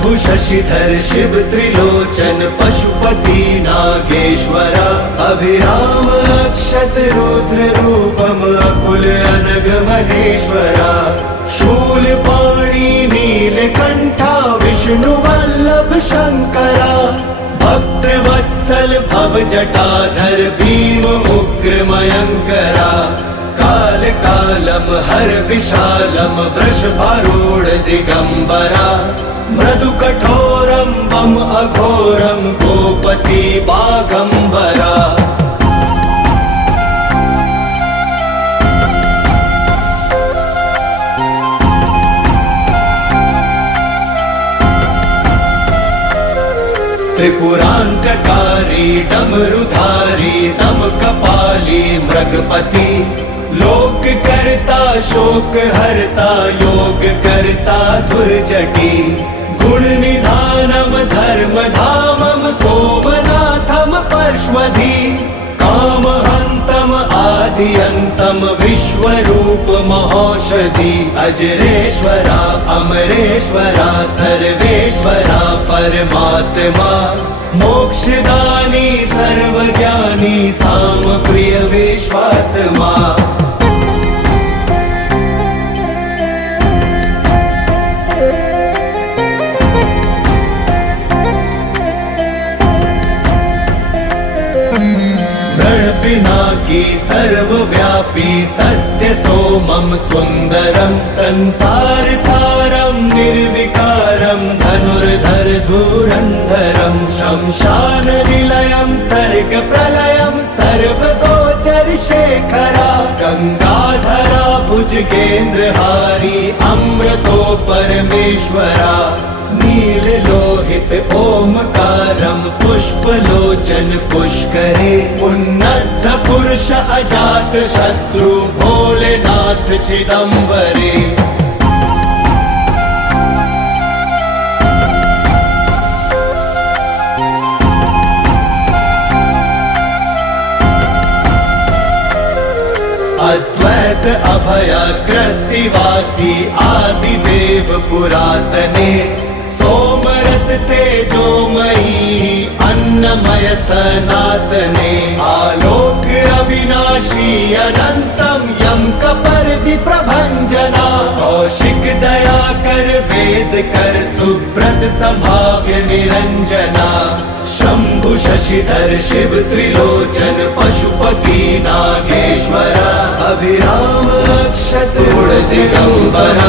शंभु शशिधर शिव त्रिलोचन पशुपति नागेश्वरा अभिराम अक्षत रुद्र रूपम अकुल अनग महेश्वरा शूलपाणि नीलकंठा विष्णु वल्लभ शंकरा भक्त वत्सल भव जटाधर भीम उग्र मयंकरा काल कालम हर विशालम वृषभारूढ़ दिगंबरा मृदु कठोरम बम अघोरम गोपति बागंबरा त्रिपुरांतकारी डमरुधारी दम कपाली मृगपति लोक करता शोक हरता योग करता धुर्जटी गुण निधानम धर्म धामम सोमनाथम परश्वधी काम हंतम आदि अंतम विश्वरूप महौषधि अजरेश्वरा अमरेश्वरा सर्वेश्वरा परमात्मा मोक्षदानी सर्वज्ञानी साम प्रिय विश्वात्मा पिनाकी सर्वव्यापी सत्य सोमम सुंदरम संसार सारम निर्विकारम धनुर्धर धुरंधरम शमशान निलयम सर्ग प्रलयम सर्वगोचर शेखरा गंगाधरा भुजगेंद्रहारी अमृतो परमेश्वरा नील लोहित ओमकारम पुष्पलोचन पुष्करे उन्नत पुरुष अजात शत्रु भोलेनाथ चिदंबरे अद्वैत अभय कृतिवासी आदिदेव पुरातने सोमरत तेजोमयी अन्नमय सनातने आलोक अविनाशी अनंतम यम कपर्दि प्रभंजना कौशिक दया कर वेद कर सुब्रत संभाव्य निरंजना शंभु शशिधर शिव त्रिलोचन पशुपति नागेश्वरा अभिराम अक्षत दिगंबरा